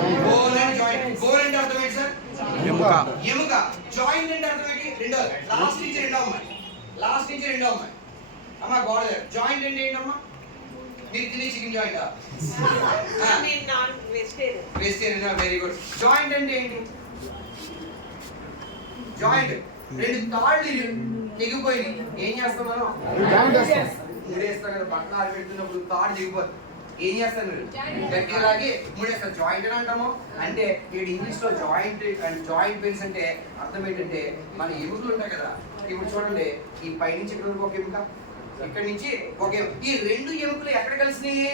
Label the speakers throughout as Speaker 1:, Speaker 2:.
Speaker 1: And joint bone అంటే అర్థం ఏంటి సార్
Speaker 2: ఎముక.
Speaker 1: ఎముక. జాయింట్ అంటే అర్థం ఏంటి రెండో. లాస్ట్ నుంచి రెండో అమ్మాయి. లాస్ట్ నుంచి రెండో అమ్మాయి. అమ్మ గోడ జాయింట్ అంటే ఏంటమ్మా? మీరు తినే చికెన్ జాయింట్
Speaker 3: నేను non vegetarian
Speaker 1: vegetarian very good joint అంటే ఏంటి? జాయింట్ రెండు తాళ్ళు తెగిపోయినాయి. ఏం చేస్తాం మనం. ముడేస్తాం కదా ఆరబెడుతున్నప్పుడు తాడు దిగిపోతుంది ఏం చేస్తారు మీరు గట్టిగా లాగి ముడేస్తారు జాయింట్ అని అంటాము. అంటే వీడు ఇంగ్లీష్లో జాయింట్ అండ్ జాయింట్ పెయిన్స్ అంటే అర్థం ఏంటంటే మన ఎముకలు ఉంటాయి కదా ఇప్పుడు చూడండి ఈ పైనుంచి ఇక్కడ వరకు ఒక ఎముక? ఇక్కడ నుంచి ఒక ఈ రెండు ఎముకలు ఎక్కడ కలిసినాయి?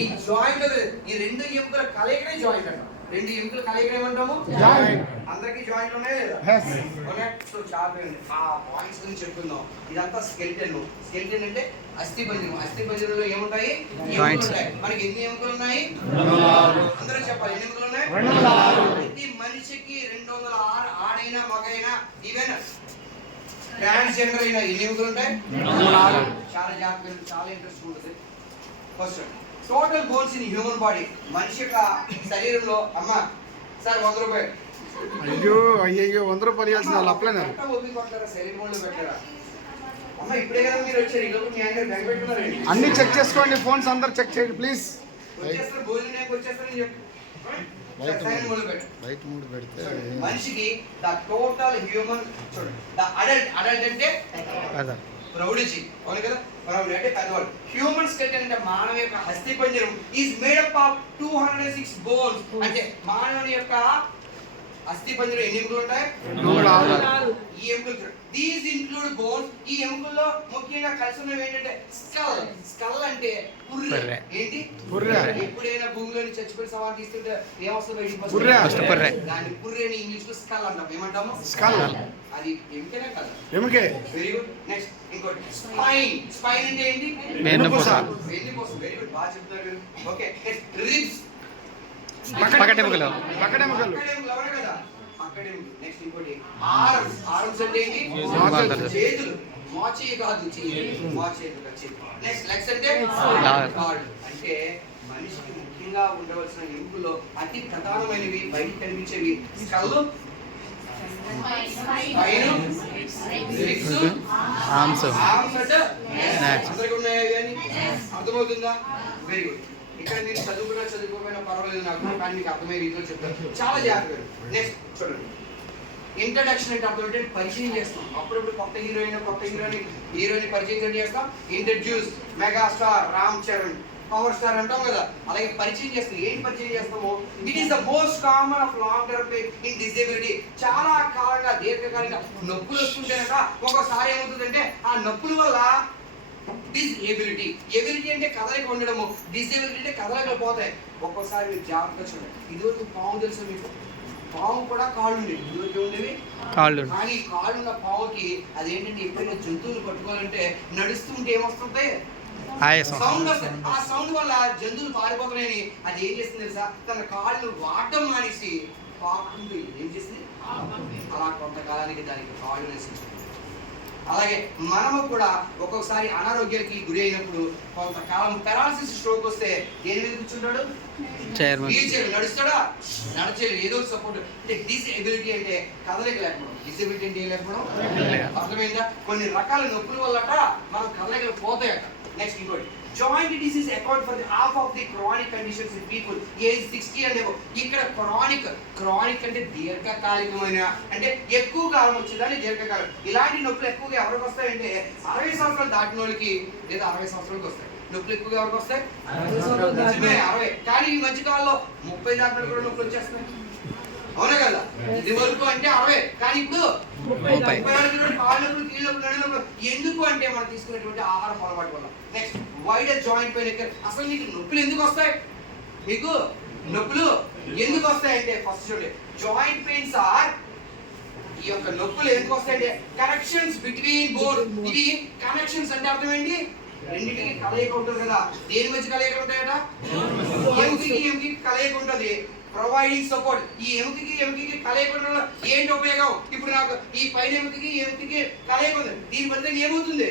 Speaker 1: ఈ జాయింట్ ఈ రెండు ఎముకల కలయికనే జాయింట్ అంటాం. రెండు ఎముకల కలయిక ఏమంటాము
Speaker 4: జాయింట్
Speaker 1: అందరికి జాయింట్ ఉన్నాయా లేదా?
Speaker 4: Yes.
Speaker 1: ఉన్నాయి? సో చాలా ఉంది. ఆ పాయింట్స్ గురించి చెప్పుకుందాం. ఇదంతా స్కెల్టన్ స్కెల్టన్ అంటే అస్థి పంజరం. అస్థి పంజరంలో ఏముంటాయి. ఉంటాయి మనకి ఎన్ని ఎముకలు ఉన్నాయి అందరూ చెప్పాలి. ఎన్ని ఎముకలు ఉన్నాయి. ప్రతి మనిషికి రెండు వందల ఆరు ఆడైనా మగైనా ఈవెన్ ట్రాన్స్జెండర్ అయినా ఎన్ని ఎముకలు ఉంటాయి చాలా జాగ్రత్తగా చాలా ఇంట్రెస్ట్ ఉంటుంది. First total bones in human body మనిషి యొక్క శరీరంలో అమ్మ సార్ వంద రూపాయలు.
Speaker 4: అయ్యో అయ్యయ్యో వంద రూపాయలు ఇవ్వాల్సిన వాళ్ళు
Speaker 1: పెట్టుకున్నారండి
Speaker 4: అన్ని చెక్ చేసుకోండి ఫోన్స్ అందరు చెక్ చేయండి ప్లీజ్ బయట మూడు పెడితే
Speaker 1: మనిషికి ద టోటల్ హ్యూమన్ చూడండి ద అడల్ట్ అడల్ట్ అంటే ప్రౌఢిచి అవును కదా? ప్రౌఢి అంటే పెద్దవాడు. హ్యూమన్ స్కెల్టన్ అంటే మానవ యొక్క హస్తి పంజరం is made up of two hundred six bones అంటే మానవుని యొక్క అస్థి పంజరం ఎన్ని ఎముకలు ఉంటాయి. ఈ ఎముకలు దీస్ ఇంక్లూడ్ బోన్స్ ఈ ఎముకల్లో ముఖ్యంగా కలిసి ఉన్నవి ఏంటంటే స్కల్. స్కల్ అంటే పుర్రె. ఏంటి?
Speaker 4: పుర్రె.
Speaker 1: ఎప్పుడైనా భూమిలోని చచ్చిపోయి సవాల్ తీస్తుంటే ఏమొస్తుంది బయటికి వస్తుంది?
Speaker 4: పుర్రె.
Speaker 2: ఫస్ట్ పుర్రె.
Speaker 1: దాన్ని పుర్రె అని ఇంగ్లీష్లో స్కల్ అంటాం. ఏమంటాము?
Speaker 4: Skull.
Speaker 1: అది ఎముకనే కదా.
Speaker 4: ఎముకే.
Speaker 1: వెరీ గుడ్ నెక్స్ట్ ఇంకోటి. స్పైన్ స్పైన్ అంటే ఏంటి?
Speaker 2: వెన్నుపూస.
Speaker 1: వెన్నుపూస. వెరీ గుడ్ బాగా చెప్తారు ఓకే రిబ్స్
Speaker 2: పకటెముకలు.
Speaker 4: పక్కడెముకలు
Speaker 1: ఎవరు కదా అక్కడే నెక్స్ట్ ఇంకోటి ఆర్మ్స్ ఆర్మ్స్ అంటే ఏంటి. చేతులు కాదు నెక్స్ట్ లెగ్స్ అంటే మనిషికి ముఖ్యంగా ఉండవలసిన ఎముకల్లో అతి ప్రధానమైనవి బయటికి కనిపించేవి కళ్ళు పైన రిబ్స్
Speaker 2: ఆర్మ్స్
Speaker 1: ఆర్మ్స్ అంటే
Speaker 2: Next.
Speaker 1: అందరికి ఉన్నాయా ఇవి అని అర్థమవుతుందా? వెరీ గుడ్ ఇక్కడ నేను చదువుకున్నా చదువుకోకపోయినా పర్వాలేదు నాకు కానీ మీకు అర్థమయ్యే రీతిలో చెప్తాను. చాలా జాగ్రత్తగా నెక్స్ట్ చూడండి. ఇంట్రడక్షన్ అంటే అర్థం ఏంటంటే పరిచయం చేస్తాం. అప్పుడప్పుడు కొత్త హీరోయిన్ కొత్త హీరోని హీరోని పరిచయం చేస్తాం. Introduce megastar Ram Charan power star అంటాం కదా. అలాగే పరిచయం చేస్తాం. ఏంటి పరిచయం చేస్తామో? It is the most common of long term in disability చాలా కాలంగా దీర్ఘకాలంగా నొప్పులు వస్తుంటేనక ఒక్కోసారి ఏమవుతుందంటే ఆ నొప్పుల వల్ల డిసేబిలిటీ ఎబిలిటీ అంటే కదలిక ఉండడము. డిసేబిలిటీ అంటే కదలకలు పోతాయి. ఒక్కోసారి మీరు జాగ్రత్తగా చూడండి. ఇదివరకు పాము తెలుసు మీకు? పాము కూడా కాళ్ళు ఉండేవి. ఇదివరకు ఉండేవి?
Speaker 2: కాళ్ళు.
Speaker 1: కానీ కాళ్ళు ఉన్న పాముకి అదేంటంటే ఎప్పుడైనా జంతువులు పట్టుకోవాలంటే నడుస్తూ ఉంటే ఏమొస్తుంటాయి సౌండ్ వస్తుంది ఆ సౌండ్ వల్ల జంతువులు పారిపోతున్నాయని అది ఏం చేస్తుంది తెలుసా? తన కాళ్ళు వాడటం మానేసి పాకుంటూ ఏం చేసింది అలా కొంతకాలానికి దానికి కాళ్ళు నశించింది అలాగే మనము కూడా ఒక్కొక్కసారి అనారోగ్యానికి గురి అయినప్పుడు కొంతకాలం పెరాలసిస్ స్ట్రోక్ వస్తే దేని మీద కూర్చుంటాడు?
Speaker 2: చైర్మన్
Speaker 1: వీల్ చైర్ నడుస్తాడా? నడచలేదు ఏదో సపోర్ట్ అంటే డిసేబిలిటీ అంటే కదలిక లేకపోవడం. డిసేబిలిటీ అంటే లేకపోవడం. అర్థమైందా? కొన్ని రకాల నొప్పుల వల్లట మనం కదలికలు పోతాయట. నెక్స్ట్ ఇంకోటి. Joint disease account for the half of the chronic conditions in people age sixty and above ఇక్కడ క్రానిక్ క్రానిక్ అంటే దీర్ఘకాలికమైన అంటే ఎక్కువ కాలం వచ్చేదాన్ని దీర్ఘకాలం. ఇలాంటి నొప్పులు ఎక్కువగా ఎవరికి వస్తాయంటే అరవై సంవత్సరాలు దాటిన వాళ్ళకి లేదా అరవై సంవత్సరాలకు వస్తాయి. నొప్పులు ఎక్కువగా ఎవరికి వస్తాయి? అరవై కానీ ఈ మధ్య కాలంలో ముప్పై దాకా కూడా నొప్పులు వచ్చేస్తున్నాయి. అవునా కదా? ఇది వరకు అంటే అరవై. కానీ ఇప్పుడు
Speaker 2: ముప్పై.
Speaker 1: ఎందుకు అంటే మనం తీసుకునేటువంటి ఆహారం అలవాటు వల్ల? నెక్స్ట్ వైడర్ జాయింట్ పెయిన్ ఎక్కడ అసలు నీకు నొప్పులు ఎందుకు వస్తాయి? మీకు నొప్పులు ఎందుకు వస్తాయి అంటే ఫస్ట్ చూడండి జాయింట్ పెయిన్స్ ఆర్ ఈ యొక్క నొప్పులు ఎందుకు వస్తాయంటే కనెక్షన్స్ బిట్వీన్ బోర్ ఇవి కనెక్షన్స్ అంటే అర్థం ఏంటి? రెండింటికి కలయిక ఉంటుంది కదా. దేని మధ్య కలయిక ఉంటాయట? ఎముకకి ఎముకకి కలయిక ఉంటుంది. ప్రొవైడింగ్ సపోర్ట్ ఈ ఎముకకి ఎముకకి కలయిక ఉండడం ఏంటి ఉపయోగం? ఇప్పుడు నాకు ఈ పైన ఎముకకి ఎముకకి కలయిక ఉంది. దీని బదులు ఏమవుతుంది.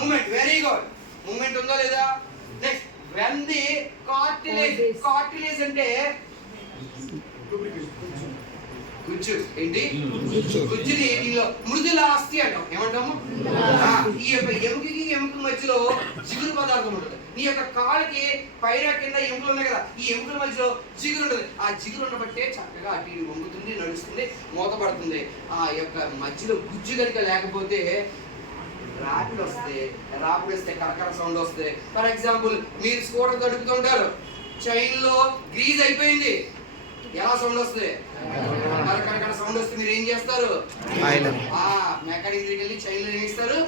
Speaker 1: మూమెంట్ వెరీ గుడ్ మూమెంట్ ఉందా లేదా? Next when the cartilage cartilage అంటే? గుజ్జు. ఏంటి? గుజ్జుని దీనిలో మృదుల అస్థి అంటాం. ఏమంటాము? ఆ, ఈ యొక్క ఎముకకి ఎముక మధ్యలో జిగురు పదార్థం ఉంటుంది. నీ యొక్క కాలుకి పైన కింద ఎముకలు ఉన్నాయి కదా ఈ ఎముకల మధ్యలో జిగురు ఉంటుంది. ఆ జిగురు ఉండబట్టే చక్కగా అటు ఇటు వంగుతుంది నడుస్తుంది మూతపడుతుంది. ఆ యొక్క మధ్యలో గుజ్జు కనుక లేకపోతే రాపిడ్ వస్తే రాపిడ్ వస్తే కరకర సౌండ్ వస్తే ఫర్ ఎగ్జాంపుల్ మీరు స్కూటర్ గడుపుతుంటారు చైన్లో గ్రీజ్ అయిపోయింది. ఎలా సౌండ్ వస్తుంది కరకర సౌండ్ వస్తే మీరు ఏం చేస్తారు? మెకానిక్ దగ్గరికి వెళ్ళి చైన్లో ఏం ఇస్తారు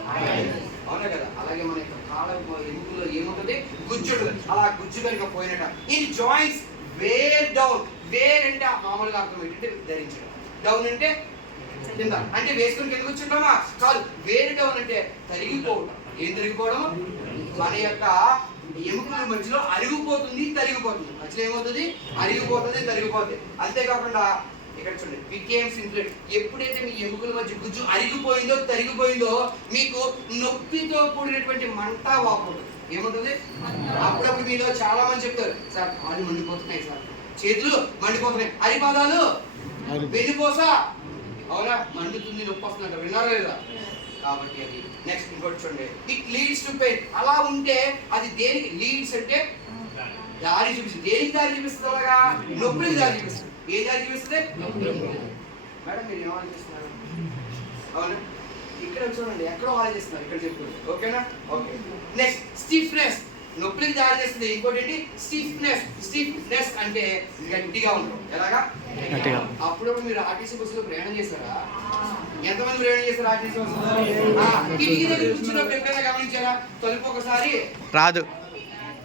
Speaker 1: అవునా కదా? అలాగే మన కాళ్ళ ఎముకల్లో ఏముంటుంది? గుజ్జు ఉంటుంది అలా గుజ్జు కనుక పోయినట in joints wear down. Wear అంటే మామూలుగా అర్థం ఏంటంటే ధరించడం. డౌన్ అంటే కింద అంటే వేసుకొని కింద కూర్చుంటామా? కాదు వేరు డౌన్ అంటే తరిగిపోవడం ఏం తరిగిపోవడం మన యొక్క ఎముకల మధ్యలో అరిగిపోతుంది తరిగిపోతుంది. మధ్యలో ఏమవుతుంది? అరిగిపోతుంది తరిగిపోతుంది. అంతేకాకుండా ఇక్కడ చూడండి. బికేమ్ సింప్లెట్ ఎప్పుడైతే మీ ఎముకల మధ్య గుజ్జు అరిగిపోయిందో తరిగిపోయిందో మీకు నొప్పితో కూడినటువంటి మంట వాపు ఉంటుంది. ఏముంటుంది అప్పుడప్పుడు మీలో చాలా మంది చెప్తారు సార్ కాళ్ళు మండిపోతున్నాయి సార్. చేతులు మండిపోతున్నాయి. అరిపాదాలు? వెన్నుపోసా? అవునా? మండుతుంది నొప్పి వస్తుందంట. విన్నారా లేదా? కాబట్టి అది నెక్స్ట్ ఇంకోటి చూడండి. ఇట్ లీడ్స్ టు పెయిన్ అలా ఉంటే అది దేనికి? లీడ్స్ అంటే దారి చూపిస్తుంది. దేనికి దారి చూపిస్తుంది అలాగా? నొప్పికి దారి చూపిస్తుంది. ఏ దారి చూపిస్తుంది? మేడం మీరు ఏం ఆలోచిస్తున్నారు? అవునా? ఇక్కడ చూడండి ఎక్కడో ఆలోచిస్తున్నారు? ఇక్కడ చెప్పండి ఓకేనా? ఓకే. నెక్స్ట్ స్టిఫ్నెస్ నొప్పికి దారి చేస్తుంది ఇంకోటి ఏంటి స్టిఫ్నెస్ స్టిఫ్నెస్ అంటే గట్టిగా ఉండడం ఎలాగా. అప్పుడప్పుడు మీరు ఆర్టీసీ బస్సులో ప్రయాణం చేస్తారా ఎంతమంది ప్రయాణం చేస్తారు ఆర్టీసీ బస్సులో? కిటికీ దగ్గర కూర్చున్నప్పుడు ఎప్పుడైనా గమనించారా? తలుపు ఒకసారి.
Speaker 2: రాదు.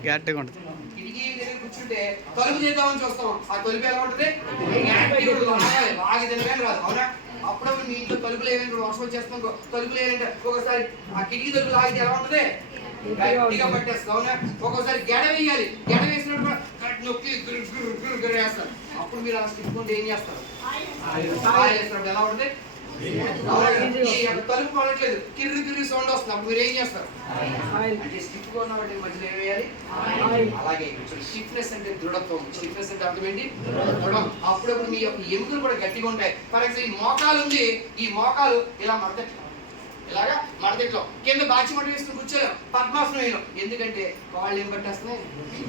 Speaker 2: గట్టిగా ఉంటుంది.
Speaker 1: కిటికీ దగ్గర కూర్చుంటే తలుపు చేద్దామని చూస్తాం. ఆ తలుపు ఎలా ఉంటుంది. లాగి తినగానే రాదు. అవునా? అప్పుడప్పుడు మీ ఇంట్లో తలుపులు ఏమైనా వర్షం వచ్చేస్తాం తలుపులు ఏంటంటే ఒకసారి ఆ కిటికీ తలుపులు ఆగితే ఎలా ఉంటుంది? గట్టిగా పట్టేస్తుంది అవునా? ఒక్కోసారి గెడ వేయాలి. గెడ వేసినప్పుడు కూడా నొక్కి గురు గురు గురు వేస్తారు. అప్పుడు మీరు ఆ స్టిక్ ఉంటే ఏం చేస్తారు? ఎలా ఉంటుంది? తలుపు పడట్లేదు. కిర్రి కిర్రి సౌండ్ వస్తుంది. అప్పుడు మీరు ఏం చేస్తారు అంటే స్టిక్ ఉన్న వాటి మధ్యలో ఏం వేయాలి అలాగే స్టిఫ్నెస్ అంటే దృఢత్వం. స్టిఫ్నెస్ అంటే అర్థం ఏంటి? దృఢం అప్పుడప్పుడు మీ యొక్క ఎముకలు కూడా గట్టిగా ఉంటాయి. ఫర్ ఎగ్జాంపుల్ ఈ మోకాలు ఉంది. ఈ మోకాలు ఇలా మడతట్లు. ఇలాగా మడతట్లో. కింద బాచి మడత వేసుకుని కూర్చోలేం. పద్మాసనం వేయలేం. ఎందుకంటే కాళ్ళు ఏం పట్టేస్తున్నాయి?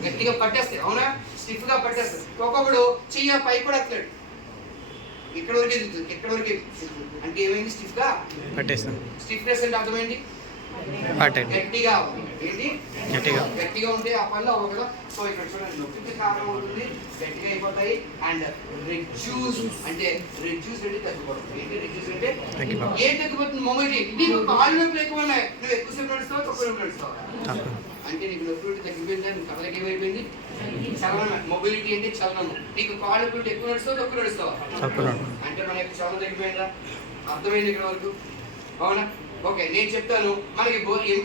Speaker 1: గట్టిగా పట్టేస్తాయి. అవునా? స్టిఫ్గా పట్టేస్తాయి. ఒక్కొక్కడు చెయ్య పై కూడా ఎత్తలేడు. ఇక్కడ వరకే ఇక్కడ వరకే. అంటే ఏమైంది? స్టిఫ్గా
Speaker 2: పట్టేస్తాం
Speaker 1: స్టిఫ్నెస్ అంటే అర్థం ఏంటి గట్టిగా. ఏంటి?
Speaker 2: గట్టిగా.
Speaker 1: గట్టిగా ఉంటే ఆ పనులు అవ్వవు కదా. సో ఇక్కడ చూడండి నొప్పికి కారణం అవుతుంది గట్టిగా అయిపోతాయి. అండ్ రెడ్యూస్ అంటే రెడ్యూస్ అంటే తగ్గిపోవడం ఏంటి రెడ్యూస్ అంటే. ఏం తగ్గిపోతుంది? మొమెంట్ నీకు కాళ్ళు నొప్పులు ఎక్కువ ఉన్నాయి. నువ్వు ఎక్కువసేపు నడుస్తావు? తక్కువ సేపు నడుస్తావు. అంటే నీకు నొప్పి ఉంటే తగ్గిపోయింది కథలకి ఏమైపోయింది? చలనం. మొబిలిటీ అంటే చలనం నీకు కాళ్ళు ఉంటే ఎక్కువ నడుస్తావు తక్కువ నడుస్తావా? అంటే మన యొక్క చలనం తగ్గిపోయిందా? అర్థమైంది ఇక్కడ వరకు? అవునా? ఓకే నేను చెప్తాను. మనకి